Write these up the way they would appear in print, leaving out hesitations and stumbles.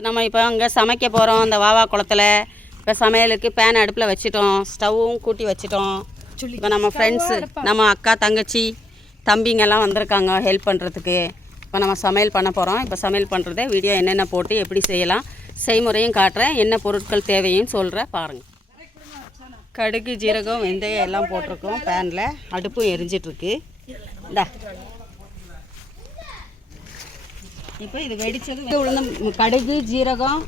நம்ம இப்போ அங்கே சமைக்க போகிறோம் அந்த வாவா குளத்தில். இப்போ சமையலுக்கு பேன் அடுப்பில் வச்சுட்டோம், ஸ்டவ்வும் கூட்டி வச்சுட்டோம். இப்போ நம்ம ஃப்ரெண்ட்ஸு, நம்ம அக்கா தங்கச்சி தம்பிங்கெல்லாம் வந்திருக்காங்க ஹெல்ப் பண்ணுறதுக்கு. இப்போ நம்ம சமையல் பண்ண போகிறோம். இப்போ சமையல் பண்ணுறதே வீடியோ என்னென்ன போட்டு எப்படி செய்யலாம் செய்முறையும் காட்டுறேன், என்ன பொருட்கள் தேவையும் சொல்கிறேன் பாருங்கள். கடுகு ஜீரகம் வெந்தயம் எல்லாம் போட்டிருக்கோம் பேனில். அடுப்பும் எரிஞ்சிட்ருக்கு. இந்தா இப்போ இது வெடிச்சது உளுந்த கடுகு ஜீரகம்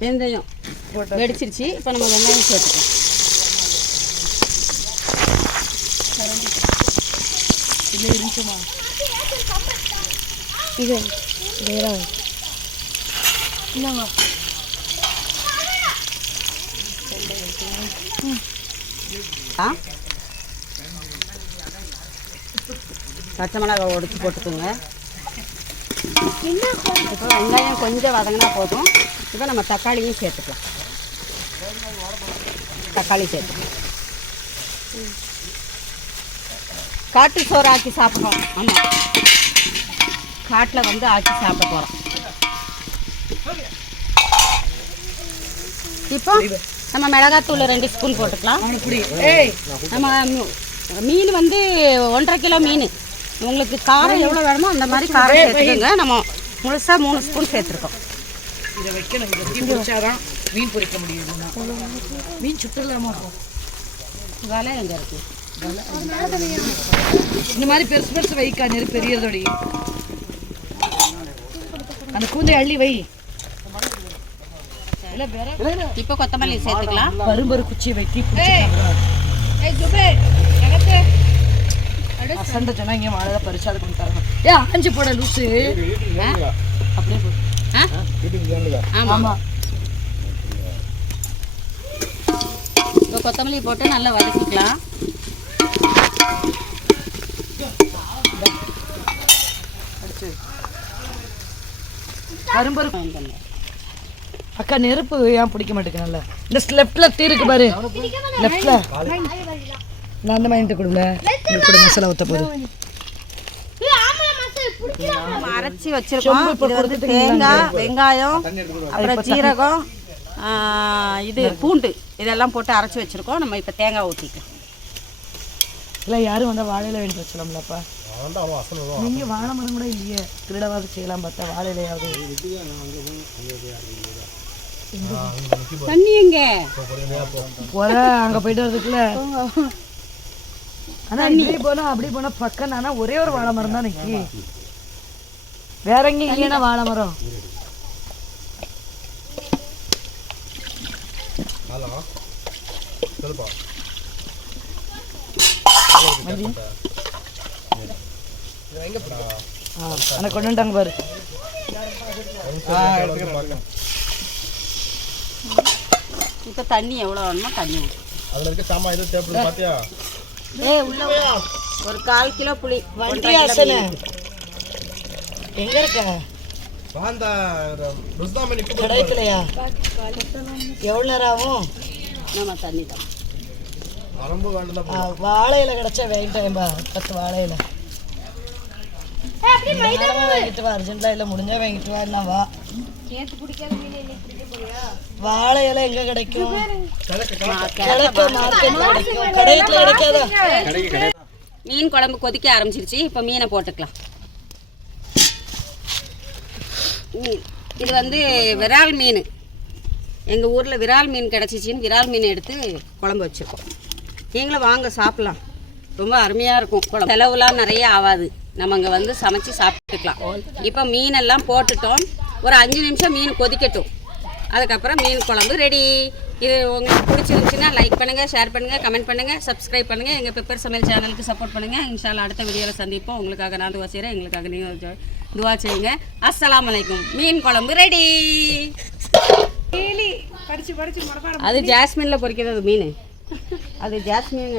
வெந்தயம் வெடிச்சிருச்சு. இப்போ நம்ம வெங்காயம் சேர்த்துக்கலாம். இது இருந்துச்சுமா இது வேற இல்லைங்க. பச்சை மிளகாய் உடைச்சி போட்டுக்கோங்க. இப்போ வெங்காயம் கொஞ்சம் வதங்கினா போதும். இப்போ நம்ம தக்காளியும் சேர்த்துக்கலாம். தக்காளி சேர்த்துக்கலாம். காட்டு சோறு ஆக்கி சாப்பிட்றோம். ஆமாம், காட்டில் வந்து ஆக்கி சாப்பிட போகிறோம். இப்போ நம்ம மிளகாத்தூள் 2 ஸ்பூன் போட்டுக்கலாம். நம்ம மீன் வந்து 1.5 கிலோ மீன். உங்களுக்கு காரம் எவ்வளோ வேணுமோ அந்த மாதிரி காரம் சேர்த்துக்கோங்க. நம்ம முழுசாக 3 ஸ்பூன் சேர்த்துருக்கோம். இதை வைக்கணும், இதை பொரிச்சாதான் மீன் பொரிக்க முடியும். மீன் சுட்டுலாமா வேலை எங்கே இருக்குது? இந்த மாதிரி பெருசு பெருசு வைக்கா, நெரு பெரியதோடி அந்த கூந்தை அள்ளி வை. இப்போ கொத்தமல்லி சேர்த்துக்கலாம். பரும்பரு குச்சியை வைத்தி அசந்த சொன்னா இங்கே வாழை பறிச்சாது கொண்டு தரணும். ஆஞ்சு போட லூசு அப்படியே போடு. ஆமாம், இப்போ கொத்தமல்லி போட்டு நல்லா வதக்கிக்கலாம். பரும்பரு அக்கா நெருப்பு ஏன் பிடிக்க மாட்டேங்குது? நல்லா இந்த லெஃப்ட்ல தீ இருக்கு பாரு, லெஃப்ட்ல நான் அந்த மைண்ட் கொடுல கூட மசாலா ஊற்ற போகுது. அரைச்சி வச்சிருக்கோம். தேங்காய் வெங்காயம் அப்புறம் ஜீரகம் இது பூண்டு இதெல்லாம் போட்டு அரைச்சி வச்சிருக்கோம். நம்ம இப்போ தேங்காய் ஊற்றிக்கலாம். இல்லை யாரும் வந்தால் வாழையில வேண்டி வச்சலாம்லப்பா. நீங்கள் வாழை மரம் கூட இல்லையே, திருடவாது செய்யலாம் பார்த்தா வாழையிலையாவது. தண்ணி எங்க போற அங்கே போயிட்டு வரதுக்குள்ள ஆனால் இப்படி போனால் அப்படி போனால் பக்கம். ஆனால் ஒரே ஒரு வாழை மரம் தான் நிற்கி, வேற எங்கேயும் இல்லைன்னா வாழை மரம். ஆனால் கொண்டு வந்துட்டாங்க பாரு. இப்போ தண்ணி எவ்வளோ வேணுமோ தண்ணி ஊற்றும். உள்ள ஒரு 1/4 கிலோ புளி. எங்க இருக்க கடையத்துலையா? எவ்வளோ நேரம் ஆகும்? நம்ம தண்ணி தான். வாழையில கிடைச்சா வாங்கிட்டேன்பா, 10 வாழையில வாங்கிட்டு வா. அர்ஜென்ட்லாம் இல்லை, முடிஞ்சா வாங்கிட்டு வா. என்ன வா வாழையில எங்க கிடைக்கும்? கடையத்துல கிடைக்காதா? மீன் குழம்பு கொதிக்க ஆரம்பிச்சிருச்சு. இப்போ மீனை போட்டுக்கலாம். இது வந்து விரால் மீன். எங்கள் ஊரில் விரால் மீன் கிடச்சிச்சின்னு விரால் மீன் எடுத்து குழம்பு வச்சுருக்கோம். நீங்களும் வாங்க சாப்பிட்லாம், ரொம்ப அருமையாக இருக்கும். குழம்பு செலவுலாம் நிறைய ஆகாது. நம்ம அங்கே வந்து சமைச்சு சாப்பிட்டுக்கலாம். இப்போ மீனெல்லாம் போட்டுட்டோம். ஒரு 5 நிமிஷம் மீன் கொதிக்கட்டும். அதுக்கப்புறம் மீன் குழம்பு ரெடி. இது உங்களுக்கு பிடிச்சிருந்துச்சுன்னா லைக் பண்ணுங்கள், ஷேர் பண்ணுங்கள், கமெண்ட் பண்ணுங்கள், சப்ஸ்கிரைப் பண்ணுங்கள். எங்கள் பெப்பர் சமையல் சேனலுக்கு சப்போர்ட் பண்ணுங்கள். இன்ஷால்லா அடுத்த வீடியோவில் சந்திப்போம். உங்களுக்காக நான் துவா செய்கிறேன், எங்களுக்காக நீங்கள் துவா செய்யுங்க. அஸ்ஸலாமு அலைக்கும். மீன் குழம்பு ரெடி. அது ஜாஸ்மினில் பொரிக்கிறது மீன். அது ஜாஸ்மின்